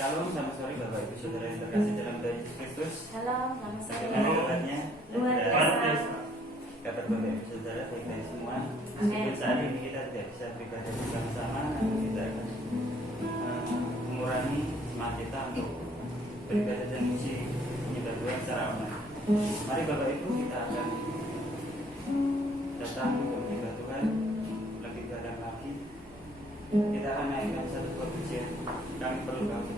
Shalom, selamat sore Bapak Ibu Saudara yang terkasih dalam Tuhan Yesus Kristus. Shalom, selamat sore. Bagaimana kabarnya? Luar biasa. Kabar Bapak Ibu Saudara baik-baik semua. Amin. Meskipun saat ini kita tidak bisa beribadah bersama-sama, namun kita akan mengurangi semangat kita untuk beribadah dan muji menyembah Tuhan secara online. Mari Bapak Ibu kita akan datang untuk menyembah Tuhan lebih dalam lagi. Kita akan naikkan satu buah pujian. Kami perlu kamu.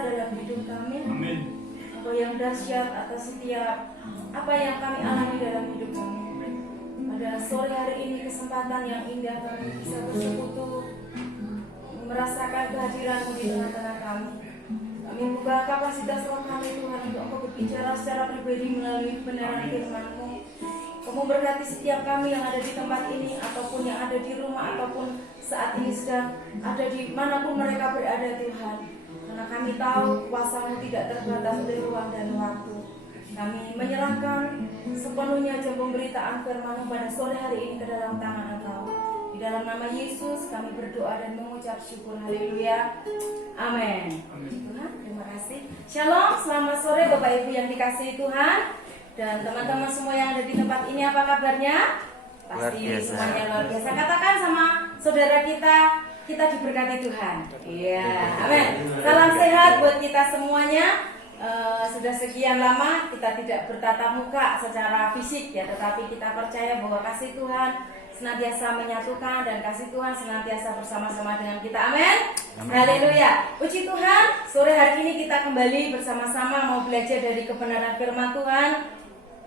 dalam hidup kami. Amin. Engkau yang dahsyat atas setiap apa yang kami alami dalam hidup kami. Pada sore hari ini kesempatan yang indah kami bisa bersekutu, merasakan kehadiran-Mu di tengah-tengah kami. Kami buka kapasitas roh kami Tuhan untuk Engkau berbicara secara pribadi melalui kebenaran firman-Mu. Kamu berkati setiap kami yang ada di tempat ini, ataupun yang ada di rumah, ataupun saat ini sedang ada di manapun mereka berada Tuhan. Karena kami tahu kuasa-Mu tidak terbatas oleh ruang dan waktu. Kami menyerahkan sepenuhnya jam pemberitaan firman-Mu pada sore hari ini ke dalam tangan Engkau. Di dalam nama Yesus kami berdoa dan mengucap syukur. Haleluya. Amin. Tuhan, terima kasih. Shalom, selamat sore Bapak Ibu yang dikasihi Tuhan. Dan teman-teman semua yang ada di tempat ini, apa kabarnya? Pasti semuanya luar biasa. Katakan sama saudara kita diberkati Tuhan. Iya, amin. Salam sehat buat kita semuanya. Sudah sekian lama kita tidak bertatap muka secara fisik ya, tetapi kita percaya bahwa kasih Tuhan senantiasa menyatukan dan kasih Tuhan senantiasa bersama-sama dengan kita. Amin. Haleluya. Puji Tuhan, sore hari ini kita kembali bersama-sama mau belajar dari kebenaran firman Tuhan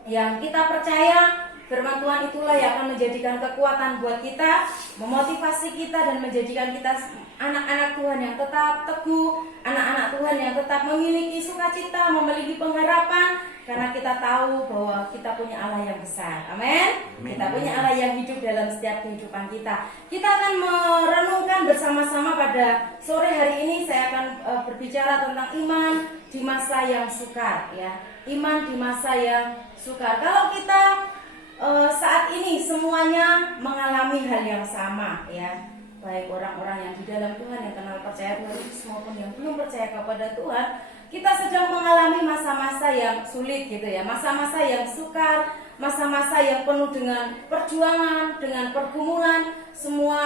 yang kita percaya firman Tuhan itulah yang akan menjadikan kekuatan buat kita, memotivasi kita dan menjadikan kita anak-anak Tuhan yang tetap teguh, anak-anak Tuhan yang tetap memiliki sukacita, memiliki pengharapan, karena kita tahu bahwa kita punya Allah yang besar. Amin. Kita punya Allah yang hidup dalam setiap kehidupan kita. Kita akan merenungkan bersama-sama pada sore hari ini. Saya akan berbicara tentang iman di masa yang sukar ya. Iman di masa yang sukar. Kalau kita saat ini semuanya mengalami hal yang sama ya, baik orang-orang yang di dalam Tuhan yang kenal percaya Tuhan Yesus maupun yang belum percaya kepada Tuhan, kita sedang mengalami masa-masa yang sulit gitu ya, masa-masa yang sukar, masa-masa yang penuh dengan perjuangan, dengan pergumulan. Semua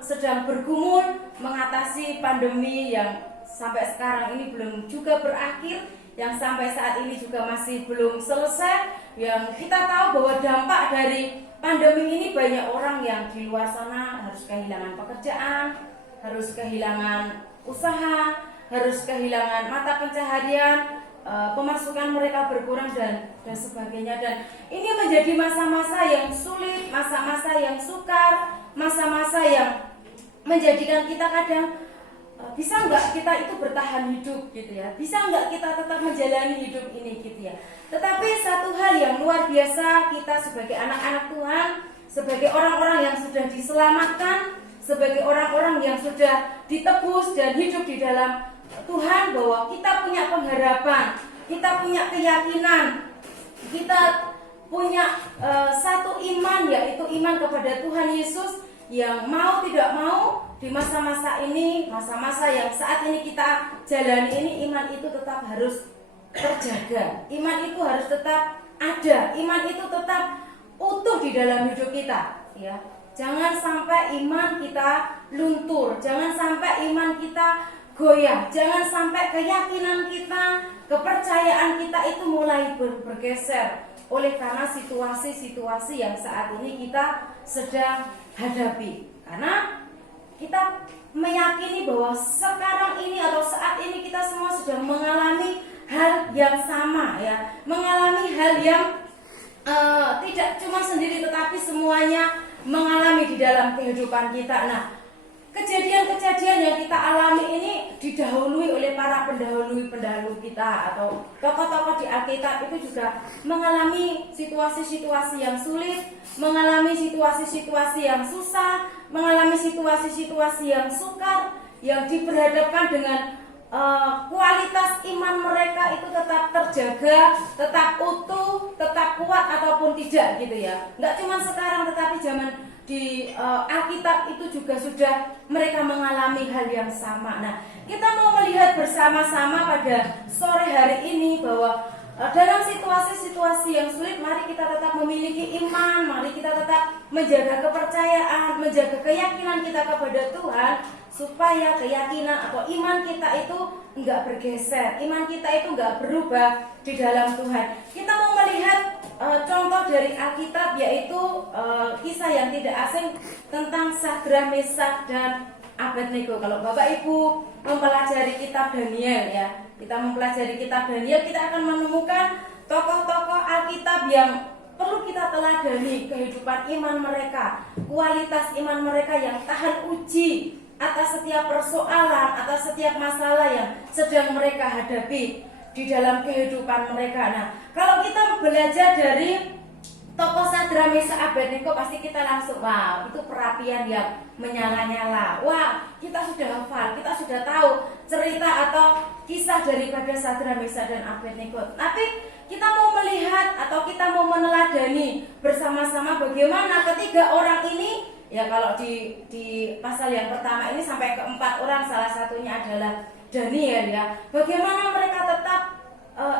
sedang bergumul mengatasi pandemi yang sampai sekarang ini belum juga berakhir, yang sampai saat ini juga masih belum selesai. Yang kita tahu bahwa dampak dari pandemi ini banyak orang yang di luar sana harus kehilangan pekerjaan, harus kehilangan usaha, harus kehilangan mata pencaharian, pemasukan mereka berkurang dan sebagainya. Dan ini menjadi masa-masa yang sulit, masa-masa yang sukar, masa-masa yang menjadikan kita kadang bisa nggak kita itu bertahan hidup gitu ya, bisa nggak kita tetap menjalani hidup ini gitu ya. Tetapi satu hal yang luar biasa, kita sebagai anak-anak Tuhan, sebagai orang-orang yang sudah diselamatkan, sebagai orang-orang yang sudah ditebus dan hidup di dalam Tuhan, bahwa kita punya pengharapan, kita punya keyakinan, kita punya satu iman, yaitu iman kepada Tuhan Yesus, yang mau tidak mau di masa-masa ini, masa-masa yang saat ini kita jalani ini, iman itu tetap harus terjaga, iman itu harus tetap ada, iman itu tetap utuh di dalam hidup kita ya. Jangan sampai iman kita luntur, jangan sampai iman kita goyah, jangan sampai keyakinan kita, kepercayaan kita itu mulai bergeser oleh karena situasi-situasi yang saat ini kita sedang hadapi. Karena kita meyakini bahwa sekarang ini atau saat ini kita semua sedang mengalami hal yang sama ya, mengalami hal yang tidak cuma sendiri tetapi semuanya mengalami di dalam kehidupan kita. Nah, kejadian-kejadian yang kita alami ini didahului oleh para pendahulu kita atau tokoh-tokoh di Alkitab itu juga mengalami situasi-situasi yang sulit, mengalami situasi-situasi yang susah, mengalami situasi-situasi yang sukar, yang diperhadapkan dengan kualitas iman mereka itu tetap terjaga, tetap utuh, tetap kuat ataupun tidak gitu ya. Nggak cuma sekarang tetapi zaman di Alkitab itu juga sudah mereka mengalami hal yang sama. Nah, kita mau melihat bersama-sama pada sore hari ini bahwa dalam situasi-situasi yang sulit, mari kita tetap memiliki iman, mari kita tetap menjaga kepercayaan, menjaga keyakinan kita kepada Tuhan, supaya keyakinan atau iman kita itu enggak bergeser, iman kita itu enggak berubah di dalam Tuhan. Kita mau melihat contoh dari Alkitab, yaitu kisah yang tidak asing tentang Sadrak, Mesak dan Abednego. Kalau Bapak Ibu mempelajari kitab Daniel ya, kita mempelajari kitab Daniel, kita akan menemukan tokoh-tokoh Alkitab yang perlu kita teladani kehidupan iman mereka, kualitas iman mereka yang tahan uji atas setiap persoalan, atas setiap masalah yang sedang mereka hadapi di dalam kehidupan mereka. Nah, kalau kita belajar dari tokoh Sadra Mesa Abednego, pasti kita langsung, wow, itu perapian yang menyala-nyala. Wah, kita sudah hafal, kita sudah tahu cerita atau kisah daripada Sadra Mesa dan Abednego. Tapi kita mau melihat atau kita mau meneladani bersama-sama bagaimana ketiga orang ini, ya kalau di pasal yang pertama ini sampai ke 4 orang, salah satunya adalah Daniel ya. Bagaimana mereka tetap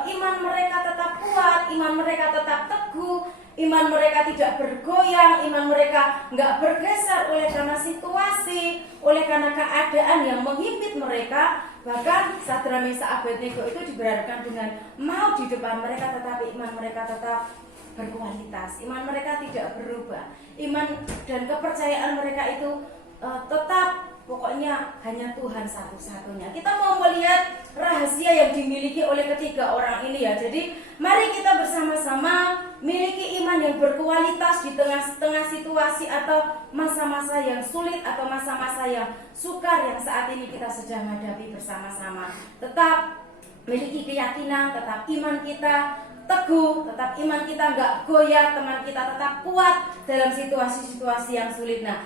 iman mereka tetap kuat, iman mereka tetap teguh, iman mereka tidak bergoyang, iman mereka nggak bergeser oleh karena situasi, oleh karena keadaan yang menghimpit mereka. Bahkan Sadra Mesa Abednego itu diberadakan dengan mau di depan mereka, tetapi iman mereka tetap berkualitas, iman mereka tidak berubah, iman dan kepercayaan mereka itu tetap, pokoknya hanya Tuhan satu-satunya. Kita mau melihat rahasia yang dimiliki oleh ketiga orang ini ya. Jadi mari kita bersama-sama miliki iman yang berkualitas di tengah-tengah situasi atau masa-masa yang sulit atau masa-masa yang sukar yang saat ini kita sedang hadapi bersama-sama. Tetap miliki keyakinan, tetap iman kita teguh, tetap iman kita nggak goyah, teman kita tetap kuat dalam situasi-situasi yang sulit. Nah,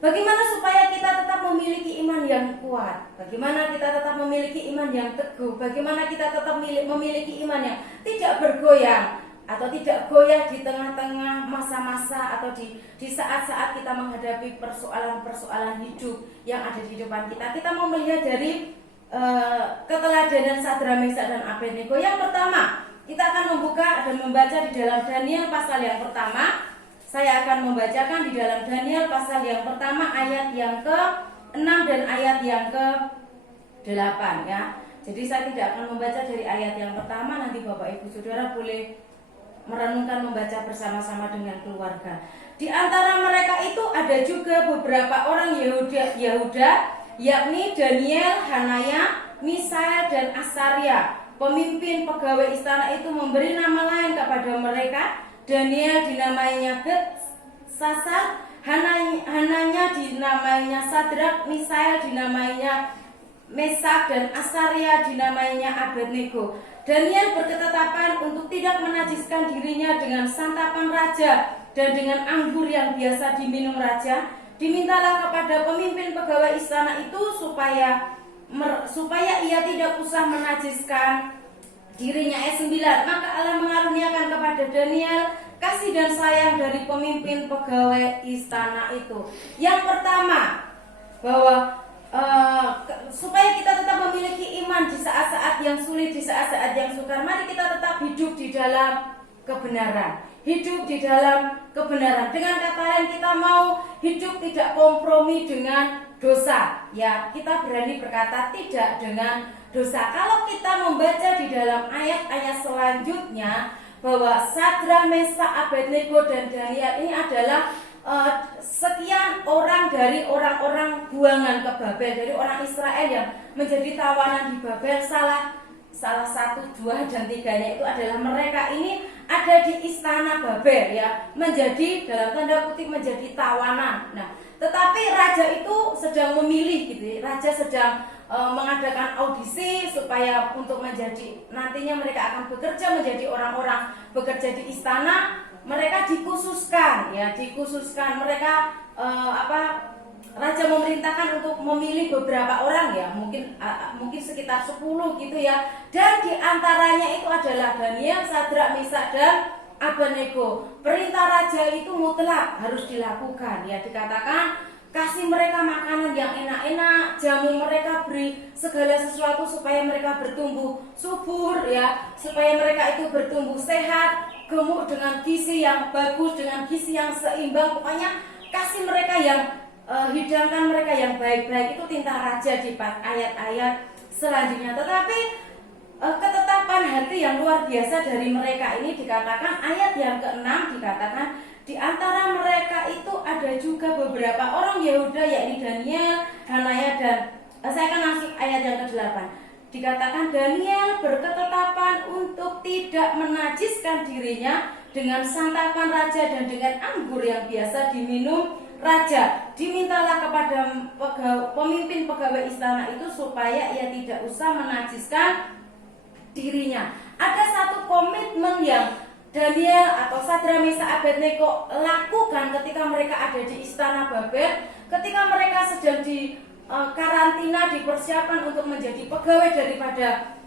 bagaimana supaya kita tetap memiliki iman yang kuat? Bagaimana kita tetap memiliki iman yang teguh? Bagaimana kita tetap memiliki iman yang tidak bergoyang atau tidak goyah di tengah-tengah masa-masa atau di saat-saat kita menghadapi persoalan-persoalan hidup yang ada di depan kita? Kita mau melihat dari keteladanan Sadra Mesa dan Abednego. Yang pertama, kita akan membuka dan membaca di dalam Daniel pasal yang pertama. Saya akan membacakan di dalam Daniel pasal yang pertama ayat yang ke-6 dan ayat yang ke-8 ya. Jadi saya tidak akan membaca dari ayat yang pertama, nanti Bapak Ibu Saudara boleh merenungkan membaca bersama-sama dengan keluarga. Di antara mereka itu ada juga beberapa orang Yehuda, yakni Daniel, Hanaya, Misael dan Asaria. Pemimpin pegawai istana itu memberi nama lain kepada mereka. Daniel dinamainya Belsasar, Hananya dinamainya Sadrak, Misael dinamainya Mesak, dan Asaria dinamainya Abednego. Daniel berketetapan untuk tidak menajiskan dirinya dengan santapan raja dan dengan anggur yang biasa diminum raja. Dimintalah kepada pemimpin pegawai istana itu supaya ia tidak usah menajiskan dirinya. Ayat 9, maka Allah mengaruniakan kepada Daniel kasih dan sayang dari pemimpin pegawai istana itu. Yang pertama, bahwa supaya kita tetap memiliki iman di saat-saat yang sulit, di saat-saat yang sukar, mari kita tetap hidup di dalam kebenaran. Hidup di dalam kebenaran. Dengan kata lain, kita mau hidup tidak kompromi dengan dosa. Ya, kita berani berkata tidak dengan dosa. Kalau kita membaca di dalam ayat-ayat selanjutnya bahwa Sadra, Mesa, Abednego dan Daniel ini adalah sekian orang dari orang-orang buangan ke Babel, dari orang Israel yang menjadi tawanan di Babel. Salah 1, 2, dan 3-nya itu adalah mereka ini ada di istana Babel ya, menjadi dalam tanda kutip menjadi tawanan. Nah, tetapi raja itu sedang memilih gitu ya. Raja sedang mengadakan audisi supaya untuk menjadi, nantinya mereka akan bekerja menjadi orang-orang bekerja di istana. Mereka dikhususkan ya, mereka raja memerintahkan untuk memilih beberapa orang ya, mungkin sekitar 10 gitu ya. Dan diantaranya itu adalah Daniel, Sadrak, Mesak dan Abednego. Perintah raja itu mutlak harus dilakukan ya, dikatakan kasih mereka makanan yang enak-enak, jamu mereka, beri segala sesuatu supaya mereka bertumbuh subur ya, supaya mereka itu bertumbuh sehat, gemuk dengan gizi yang bagus, dengan gizi yang seimbang. Pokoknya kasih mereka yang hidangkan mereka yang baik-baik. Itu tintah raja di ayat-ayat selanjutnya. Tetapi ketetapan hati yang luar biasa dari mereka ini dikatakan ayat yang ke-6, dikatakan di antara mereka itu ada juga beberapa orang Yehuda, yakni Daniel, Hanaya dan saya akan langsung ayat yang ke-8. dikatakan Daniel berketetapan untuk tidak menajiskan dirinya dengan santapan raja dan dengan anggur yang biasa diminum raja. Dimintalah kepada pemimpin pegawai istana itu supaya ia tidak usah menajiskan dirinya. Ada satu komitmen yang Daniel atau Sadra Mesa Abednego lakukan ketika mereka ada di istana Babel, ketika mereka sedang di karantina, dipersiapkan untuk menjadi pegawai daripada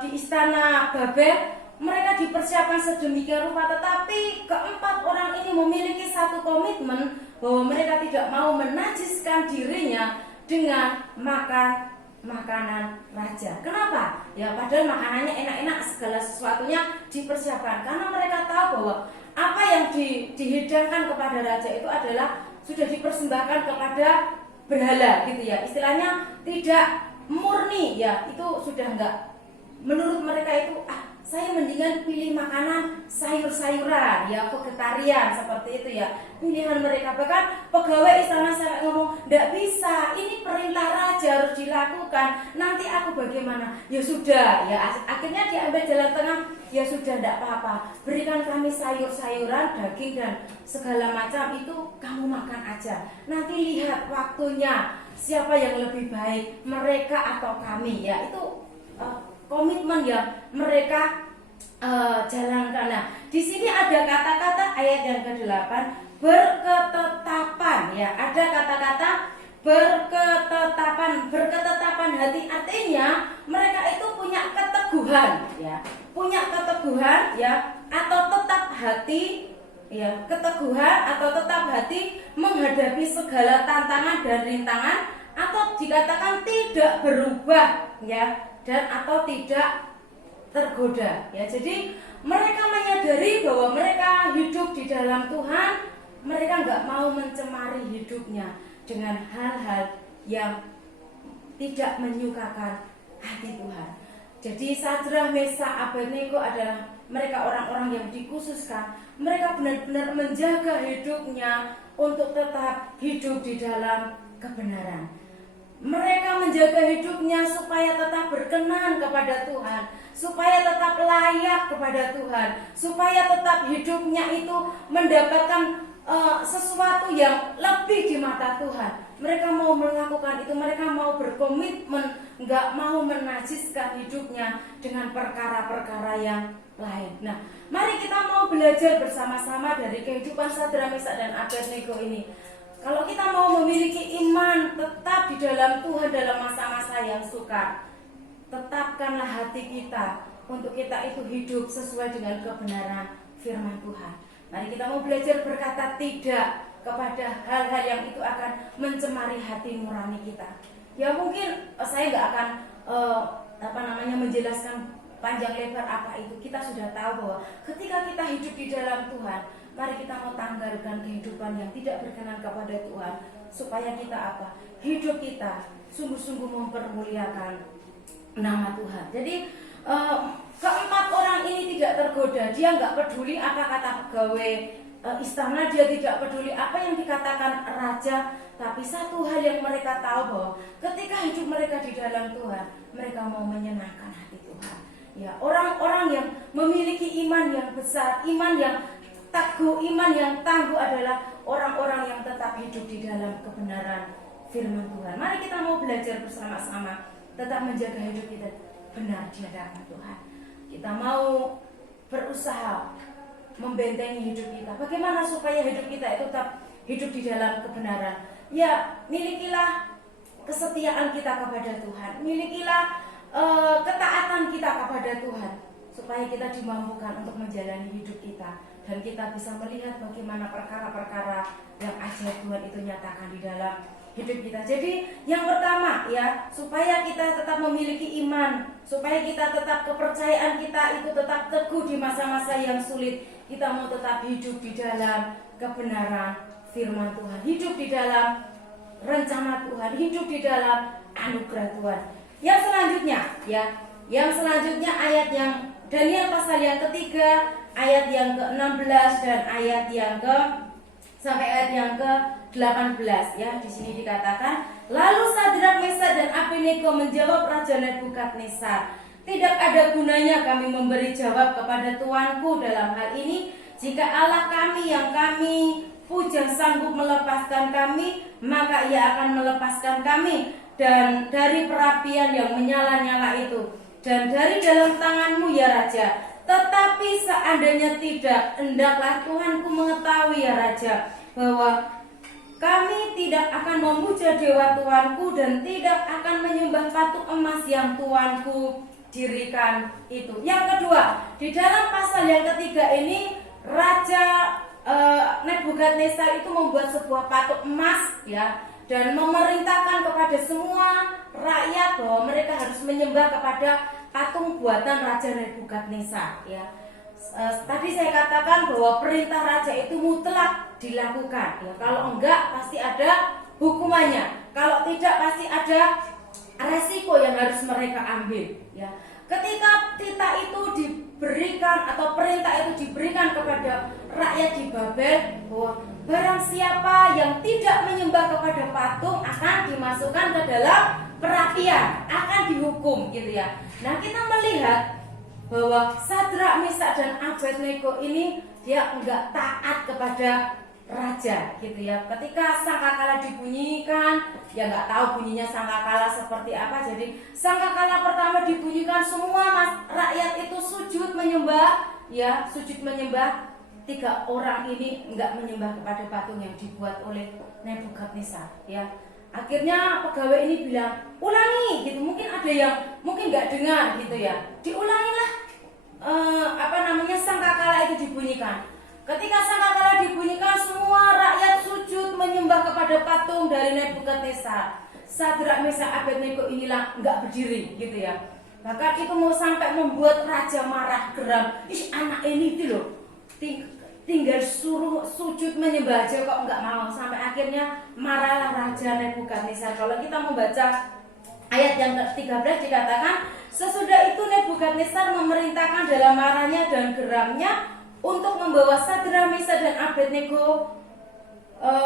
di istana Babel. Mereka dipersiapkan sedemikian rupa, tetapi keempat orang ini memiliki satu komitmen bahwa mereka tidak mau menajiskan dirinya dengan makan makanan raja. Kenapa? Ya padahal makanannya enak-enak, segala sesuatunya dipersiapkan, karena mereka tahu bahwa apa yang dihidangkan kepada raja itu adalah sudah dipersembahkan kepada berhala gitu ya. Istilahnya tidak murni ya, itu sudah enggak, menurut mereka itu saya mendingan pilih makanan sayur-sayuran ya, vegetarian seperti itu ya pilihan mereka. Bahkan pegawai istana sampai ngomong, "Nggak bisa, ini perintah raja harus dilakukan, nanti aku bagaimana?" Ya sudah ya, akhirnya diambil jalan tengah. Ya sudah, nggak apa-apa, berikan kami sayur-sayuran, daging dan segala macam itu kamu makan aja. Nanti lihat waktunya siapa yang lebih baik, mereka atau kami ya. Itu komitmen yang mereka jalankan. Nah, di sini ada kata-kata ayat yang ke-8, berketetapan ya. Ada kata-kata berketetapan hati, artinya mereka itu punya keteguhan ya. Punya keteguhan ya, atau tetap hati ya, keteguhan atau tetap hati menghadapi segala tantangan dan rintangan, atau dikatakan tidak berubah ya, dan atau tidak tergoda ya. Jadi mereka menyadari bahwa mereka hidup di dalam Tuhan, mereka nggak mau mencemari hidupnya dengan hal-hal yang tidak menyukakan hati Tuhan. Jadi Sadra, Mesa, Abednego adalah mereka orang-orang yang dikhususkan. Mereka benar-benar menjaga hidupnya untuk tetap hidup di dalam kebenaran. Mereka menjaga hidupnya supaya tetap berkenan kepada Tuhan, supaya tetap layak kepada Tuhan, supaya tetap hidupnya itu mendapatkan sesuatu yang lebih di mata Tuhan. Mereka mau melakukan itu, mereka mau berkomitmen, nggak mau menajiskan hidupnya dengan perkara-perkara yang lain. Nah, mari kita mau belajar bersama-sama dari kehidupan Sadra, Mesa dan Abednego ini. Kalau kita mau memiliki iman tetap di dalam Tuhan dalam masa-masa yang sukar, tetapkanlah hati kita untuk kita itu hidup sesuai dengan kebenaran firman Tuhan. Mari kita mau belajar berkata tidak kepada hal-hal yang itu akan mencemari hati nurani kita. Ya mungkin saya nggak akan menjelaskan panjang lebar apa itu. Kita sudah tahu bahwa ketika kita hidup di dalam Tuhan, mari kita mau tanggalkan kehidupan yang tidak berkenan kepada Tuhan, supaya kita apa? Hidup kita sungguh-sungguh mempermuliakan nama Tuhan. Jadi keempat orang ini tidak tergoda. Dia nggak peduli apa kata pegawai istana, dia tidak peduli apa yang dikatakan raja. Tapi satu hal yang mereka tahu, bahwa ketika hidup mereka di dalam Tuhan, mereka mau menyenangkan hati Tuhan. Ya, orang-orang yang memiliki iman yang besar, iman yang teguh, iman yang tangguh adalah orang-orang yang tetap hidup di dalam kebenaran firman Tuhan. Mari kita mau belajar bersama-sama tetap menjaga hidup kita benar di hadapan Tuhan. Kita mau berusaha membentengi hidup kita. Bagaimana supaya hidup kita itu tetap hidup di dalam kebenaran? Ya, milikilah kesetiaan kita kepada Tuhan. Milikilah ketaatan kita kepada Tuhan, supaya kita dimampukan untuk menjalani hidup kita, dan kita bisa melihat bagaimana perkara-perkara yang ajaib Tuhan itu nyatakan di dalam hidup kita. Jadi yang pertama ya, supaya kita tetap memiliki iman, supaya kita tetap kepercayaan kita itu tetap teguh di masa-masa yang sulit, kita mau tetap hidup di dalam kebenaran firman Tuhan, hidup di dalam rencana Tuhan, hidup di dalam anugerah Tuhan. Yang selanjutnya ayat yang Daniel pasal yang ketiga, ayat yang ke-16 dan ayat yang sampai ayat yang ke-18 ya. Di sini dikatakan, lalu Sadrak, Mesak dan Abednego menjawab Raja Nebukadnezar, tidak ada gunanya kami memberi jawab kepada tuanku dalam hal ini. Jika Allah kami yang kami puja sanggup melepaskan kami, maka ia akan melepaskan kami dan dari perapian yang menyala-nyala itu, dan dari dalam tanganmu ya Raja. Tetapi seandainya tidak, hendaklah Tuanku mengetahui ya Raja, bahwa kami tidak akan memuja dewa Tuanku dan tidak akan menyembah patung emas yang Tuanku dirikan itu. Yang kedua, di dalam pasal yang ketiga ini Raja Nebukadnezar itu membuat sebuah patung emas ya, dan memerintahkan kepada semua rakyat bahwa mereka harus menyembah kepada patung buatan Raja Nebukadnezar ya. Tadi saya katakan bahwa perintah raja itu mutlak dilakukan ya. Kalau enggak pasti ada hukumannya. Kalau tidak pasti ada resiko yang harus mereka ambil ya. Ketika titah itu diberikan atau perintah itu diberikan kepada rakyat di Babel bahwa barang siapa yang tidak menyembah kepada patung akan dimasukkan ke dalam perapian, akan dihukum gitu ya. Nah, kita melihat bahwa Sadrak, Mesak dan Abednego ini dia enggak taat kepada raja gitu ya. Ketika sangkakala dibunyikan, ya nggak tahu bunyinya sangkakala seperti apa. Jadi sangkakala pertama dibunyikan, semua rakyat itu sujud menyembah ya, sujud menyembah. Tiga orang ini nggak menyembah kepada patung yang dibuat oleh Nebukadnezar ya. Akhirnya pegawai ini bilang, ulangi gitu. Mungkin ada yang mungkin nggak dengar gitu ya. Diulangilah sangkakala itu dibunyikan. Ketika sangkakala dibunyikan, semua rakyat sujud menyembah kepada patung dari Nebukadnezar. Sadrak, Mesak, Abednego inilah nggak berdiri gitu ya. Bahkan itu mau sampai membuat raja marah, geram. Ih, anak ini itu loh tinggal suruh sujud menyembah aja kok nggak mau. Sampai akhirnya marahlah Raja Nebukadnezar. Kalau kita membaca ayat yang ke-13 dikatakan, sesudah itu Nebukadnezar memerintahkan dalam marahnya dan geramnya untuk membawa Sadrak, Mesak dan Abednego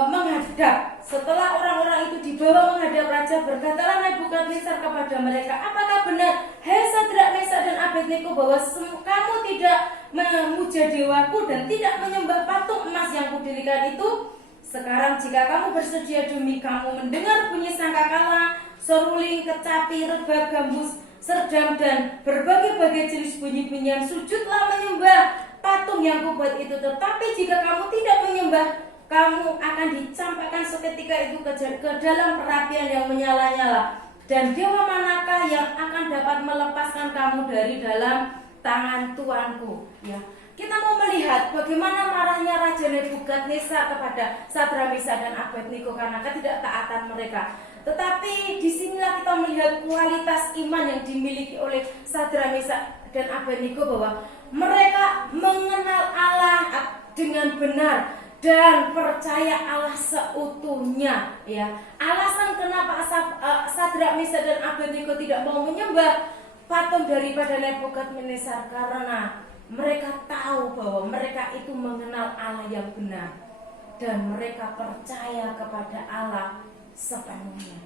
menghadap. Setelah orang-orang itu dibawa menghadap raja, berkatalah Nebukadnezar kepada mereka, apakah benar, hai Sadrak, Mesak dan Abednego, bahwa kamu tidak memuja dewaku dan tidak menyembah patung emas yang kudirikan itu? Sekarang jika kamu bersedia demi kamu mendengar bunyi sangkakala, seruling, kecapi, rebab, gambus, serdam dan berbagai-bagai jenis bunyi-bunyian, sujudlah menyembah patung yang kubuat itu. Tetapi jika kamu tidak menyembah, kamu akan dicampakkan seketika itu ke dalam perapian yang menyala-nyala. Dan dewa manakah yang akan dapat melepaskan kamu dari dalam tangan Tuanku? Ya, kita mau melihat bagaimana marahnya Raja Nebukadnezar kepada Sadrak, Mesak dan Abednego karena ketidaktaatan mereka. Tetapi disinilah kita melihat kualitas iman yang dimiliki oleh Sadrak, Mesak dan Abednego, bahwa mereka mengenal Allah dengan benar dan percaya Allah seutuhnya ya. Alasan kenapa Sadrak, Mesak dan Abednego tidak mau menyembah patung daripada Nebukadnezar karena mereka tahu bahwa mereka itu mengenal Allah yang benar dan mereka percaya kepada Allah sepenuhnya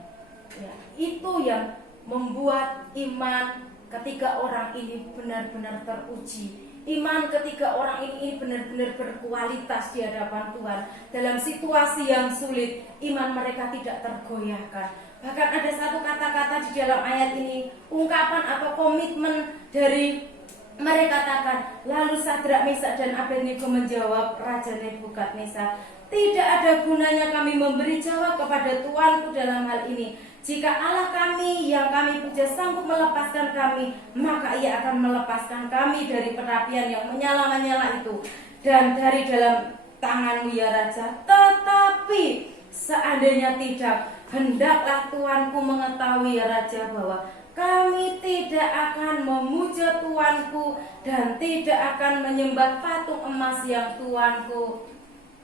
ya. Itu yang membuat iman ketika orang ini benar-benar teruji. Iman ketika orang ini benar-benar berkualitas di hadapan Tuhan. Dalam situasi yang sulit, iman mereka tidak tergoyahkan. Bahkan ada satu kata-kata di dalam ayat ini, ungkapan atau komitmen dari mereka katakan, lalu Sadrak, Mesak dan Abednego menjawab Raja Nebukadnezar, tidak ada gunanya kami memberi jawab kepada Tuanku dalam hal ini. Jika Allah kami yang kami puja sanggup melepaskan kami, maka ia akan melepaskan kami dari perapian yang menyala-nyala itu dan dari dalam tanganmu ya Raja. Tetapi seandainya tidak, hendaklah Tuanku mengetahui ya Raja, bahwa kami tidak akan memuja Tuanku dan tidak akan menyembah patung emas yang Tuanku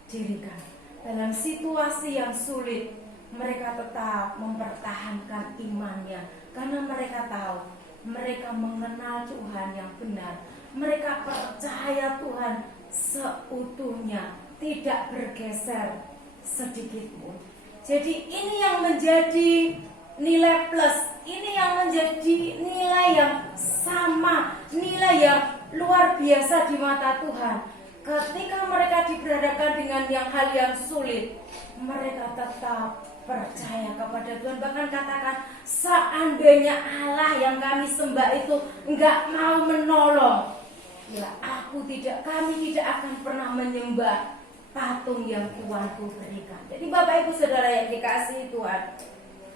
dirikan. Dalam situasi yang sulit, mereka tetap mempertahankan imannya karena mereka tahu mereka mengenal Tuhan yang benar. Mereka percaya Tuhan seutuhnya, tidak bergeser sedikit pun. Jadi ini yang menjadi nilai plus, ini yang menjadi nilai yang sama, nilai yang luar biasa di mata Tuhan. Ketika mereka diberhadapkan dengan hal yang sulit, mereka tetap percaya kepada Tuhan. Bahkan katakan, seandainya Allah yang kami sembah itu enggak mau menolong, ya kami tidak akan pernah menyembah patung yang Tuhanku berikan. Jadi Bapak Ibu Saudara yang dikasihi Tuhan,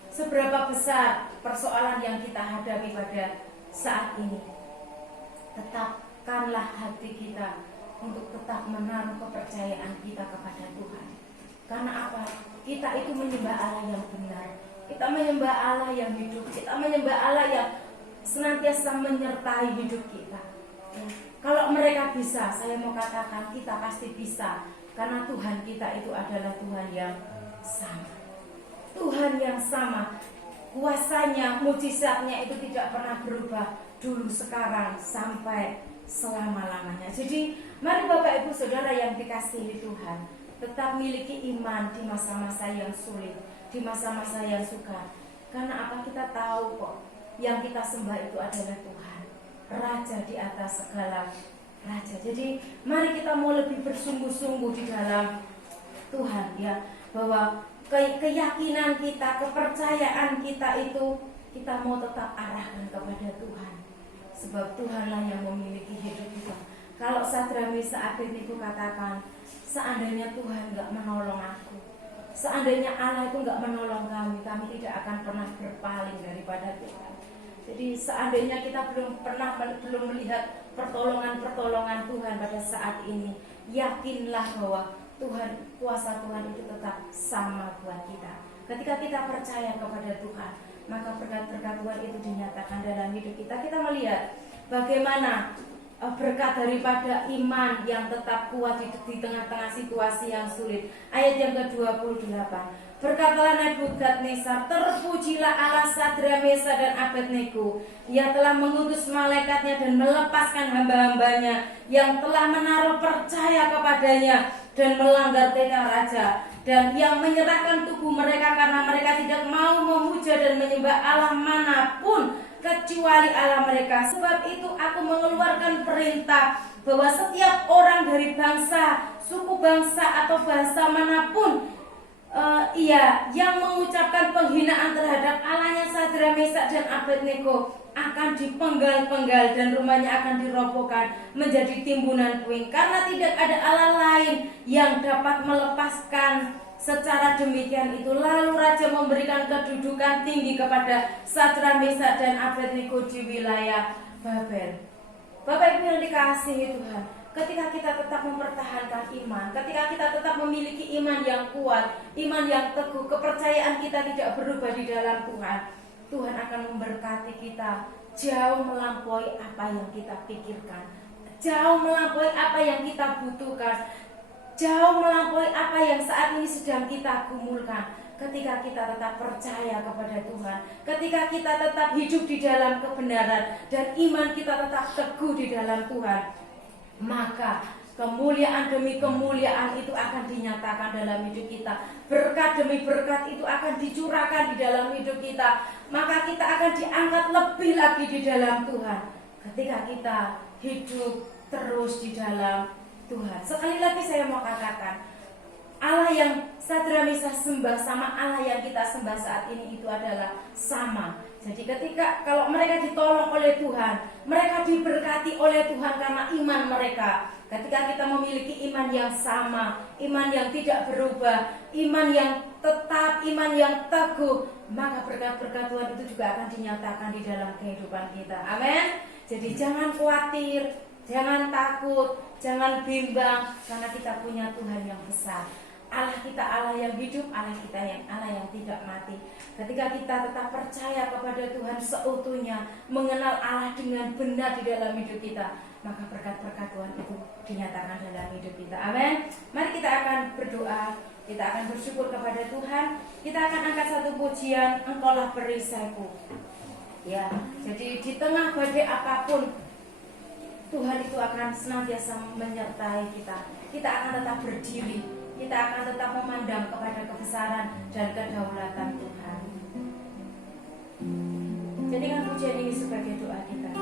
seberapa besar persoalan yang kita hadapi pada saat ini, tetapkanlah hati kita untuk tetap menaruh kepercayaan kita kepada Tuhan. Karena apa? Kita itu menyembah Allah yang benar, kita menyembah Allah yang hidup, kita menyembah Allah yang senantiasa menyertai hidup kita. Kalau mereka bisa, saya mau katakan kita pasti bisa. Karena Tuhan kita itu adalah Tuhan yang sama. Tuhan yang sama, kuasanya, mujizatnya itu tidak pernah berubah dulu, sekarang, sampai selama-lamanya. Jadi mari Bapak Ibu Saudara yang dikasihi Tuhan, tetap miliki iman di masa-masa yang sulit, di masa-masa yang sukar. Karena apa? Kita tahu kok, yang kita sembah itu adalah Tuhan, Raja di atas segala raja. Jadi mari kita mau lebih bersungguh-sungguh di dalam Tuhan, ya, bahwa keyakinan kita, kepercayaan kita itu kita mau tetap arahkan kepada Tuhan. Sebab Tuhanlah yang memiliki hidup kita. Kalau Sadra Mesa Abednego katakan, seandainya Tuhan gak menolong aku, seandainya Allah itu gak menolong kami tidak akan pernah berpaling daripada Tuhan. Jadi seandainya kita belum melihat pertolongan Tuhan pada saat ini, yakinlah bahwa Tuhan, kuasa Tuhan itu tetap sama buat kita. Ketika kita percaya kepada Tuhan, maka berkat-berkat Tuhan itu dinyatakan dalam hidup kita. Kita melihat bagaimana berkat daripada iman yang tetap kuat di tengah-tengah situasi yang sulit. Ayat yang ke-28. Berkatalah Nebukadnezar, terpujilah Allah Sadra, Mesa dan Abednego. Ia telah mengutus malaikatnya dan melepaskan hamba-hambanya yang telah menaruh percaya kepadanya dan melanggar titah raja, dan yang menyerahkan tubuh mereka karena mereka tidak mau memuja dan menyembah Allah manapun kecuali Allah mereka. Sebab itu aku mengeluarkan perintah bahwa setiap orang dari bangsa, suku bangsa atau bahasa manapun yang mengucapkan penghinaan terhadap Allahnya Sadra, Mesa dan Abednego akan dipenggal-penggal dan rumahnya akan dirobohkan menjadi timbunan puing, karena tidak ada Allah lain yang dapat melepaskan secara demikian itu. Lalu raja memberikan kedudukan tinggi kepada Sadra, Mesa dan Abednego di wilayah Babel. Bapak Ibu yang dikasihi Tuhan, ketika kita tetap mempertahankan iman, ketika kita tetap memiliki iman yang kuat, iman yang teguh, kepercayaan kita tidak berubah di dalam Tuhan, Tuhan akan memberkati kita jauh melampaui apa yang kita pikirkan, jauh melampaui apa yang kita butuhkan, jauh melampaui apa yang saat ini sedang kita gumulkan. Ketika kita tetap percaya kepada Tuhan, ketika kita tetap hidup di dalam kebenaran dan iman kita tetap teguh di dalam Tuhan, maka kemuliaan demi kemuliaan itu akan dinyatakan dalam hidup kita. Berkat demi berkat itu akan dicurahkan di dalam hidup kita. Maka kita akan diangkat lebih lagi di dalam Tuhan ketika kita hidup terus di dalam Tuhan. Sekali lagi saya mau katakan, Allah yang Sadra, Mesa sembah sama Allah yang kita sembah saat ini itu adalah sama. Jadi kalau mereka ditolong oleh Tuhan, mereka diberkati oleh Tuhan karena iman mereka. Ketika kita memiliki iman yang sama, iman yang tidak berubah, iman yang tetap, iman yang teguh, maka berkat-berkat Tuhan itu juga akan dinyatakan di dalam kehidupan kita. Amin. Jadi jangan khawatir, jangan takut, jangan bimbang, karena kita punya Tuhan yang besar. Allah kita Allah yang hidup, Allah kita Allah yang tidak mati. Ketika kita tetap percaya kepada Tuhan seutuhnya, mengenal Allah dengan benar di dalam hidup kita, maka berkat-berkat Tuhan itu dinyatakan dalam hidup kita. Amin. Mari kita akan berdoa, kita akan bersyukur kepada Tuhan. Kita akan angkat satu pujian, Engkaulah perisaiku. Ya, jadi di tengah badai apapun Tuhan itu akan senantiasa menyertai kita. Kita akan tetap berdiri, kita akan tetap memandang kepada kebesaran dan kedaulatan Tuhan. Jadikan pujian ini sebagai doa kita.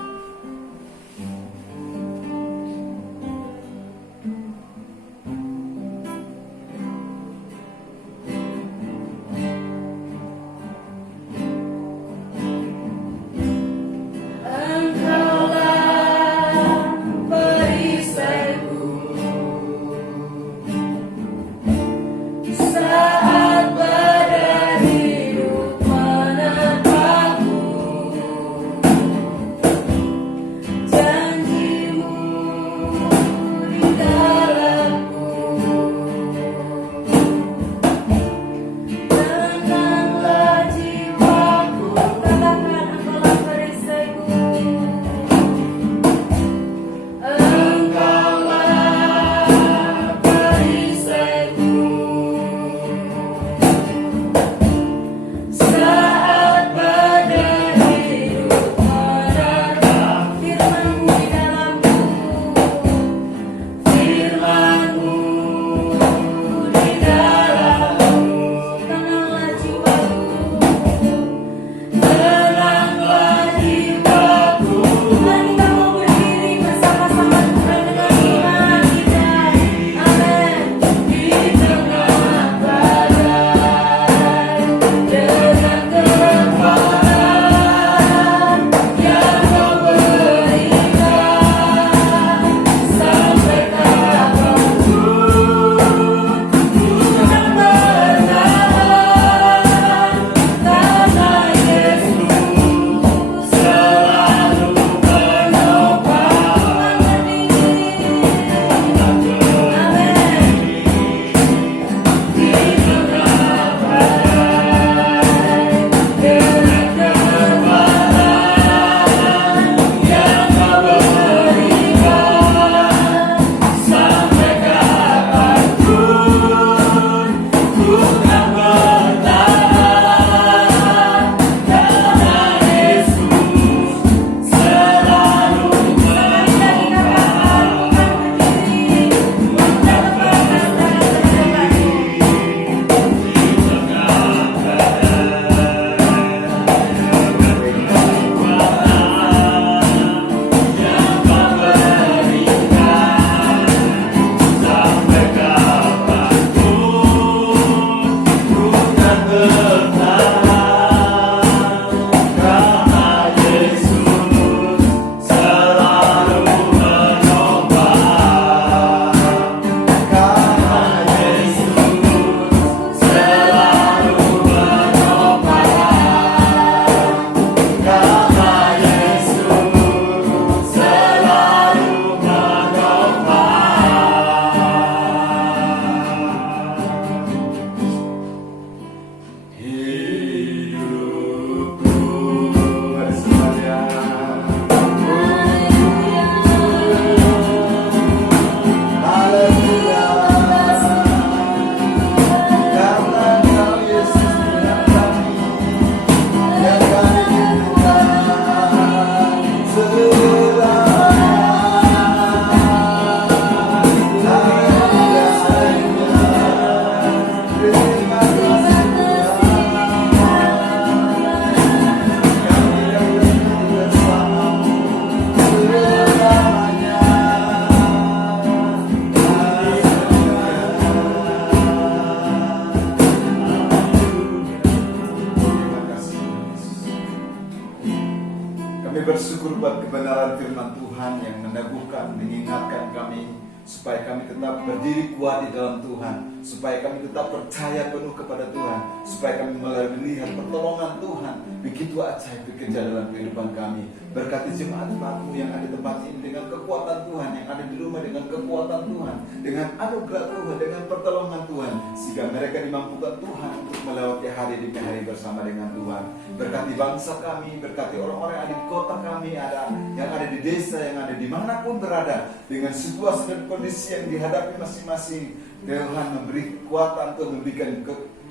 bersyukur buat kebenaran firman Tuhan yang meneguhkan, mengingatkan kami supaya kami tetap berdiri kuat di dalam Tuhan, supaya kami tetap percaya penuh kepada Tuhan, supaya kami melihat pertolongan Tuhan begitu ajaib bekerja dalam kehidupan kami. Berkati jemaat-jemaatmu yang ada di tempat ini dengan kekuatan Tuhan, yang ada di rumah dengan kekuatan Tuhan, dengan anugerah Tuhan, dengan pertolongan Tuhan, sehingga mereka dimampukan Tuhan untuk melewati hari demi hari bersama dengan Tuhan. Berkati bangsa kami, berkati orang-orang yang ada di kota kami, ada yang ada di desa, yang ada dimanapun berada, dengan situasi dan kondisi yang dihadapi masing-masing. Tuhan memberi kekuatan, Tuhan memberikan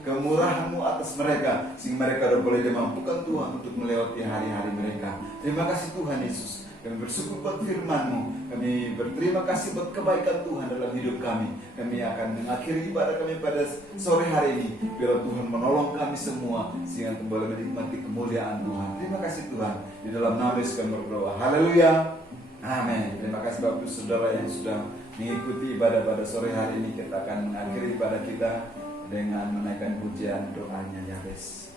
kemurahan-Mu atas mereka, sehingga mereka boleh dimampukan Tuhan untuk melewati hari-hari mereka. Terima kasih Tuhan Yesus. Kami bersyukur buat firman-Mu. Kami berterima kasih buat kebaikan Tuhan dalam hidup kami. Kami akan mengakhiri ibadah kami pada sore hari ini. Biar Tuhan menolong kami semua sehingga kembali menikmati kemuliaan Tuhan. Terima kasih Tuhan. Di dalam nama Yesus kami berdoa. Haleluya. Amin. Terima kasih Bapak Ibu Saudara yang sudah mengikuti ibadah pada sore hari ini. Kita akan mengakhiri ibadah kita dengan menaikkan pujian doanya Yabes.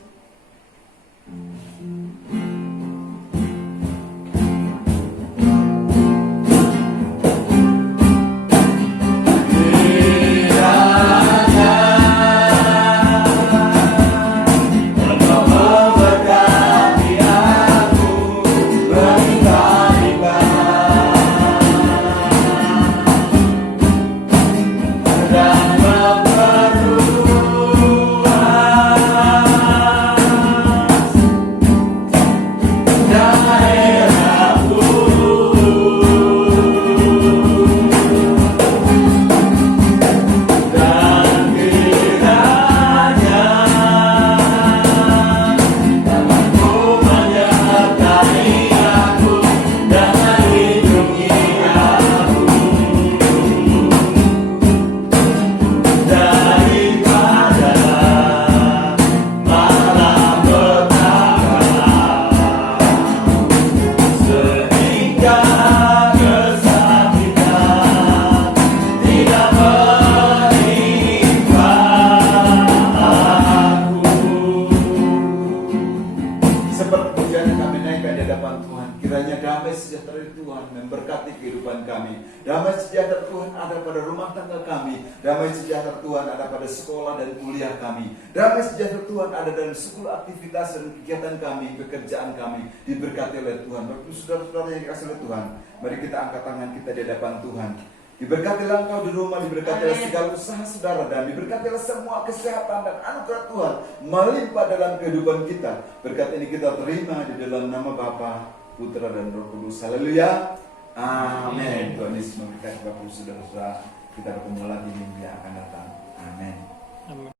Damai sejahtera Tuhan ada pada rumah tangga kami. Damai sejahtera Tuhan ada pada sekolah dan kuliah kami. Damai sejahtera Tuhan ada dalam segala aktivitas dan kegiatan kami, pekerjaan kami. Diberkati oleh Tuhan. Bapak saudara-saudara yang dikasihi oleh Tuhan, mari kita angkat tangan kita di hadapan Tuhan. Diberkatilah engkau di rumah, diberkatilah segala usaha saudara, dan diberkatilah semua kesehatan dan anugerah Tuhan melimpah dalam kehidupan kita. Berkat ini kita terima di dalam nama Bapa, Putra dan Roh Kudus. Haleluya. Amin. Tuhan Yesus memberkati Bapak Saudara-saudara. Kita bertemu lagi di minggu yang akan datang. Amin.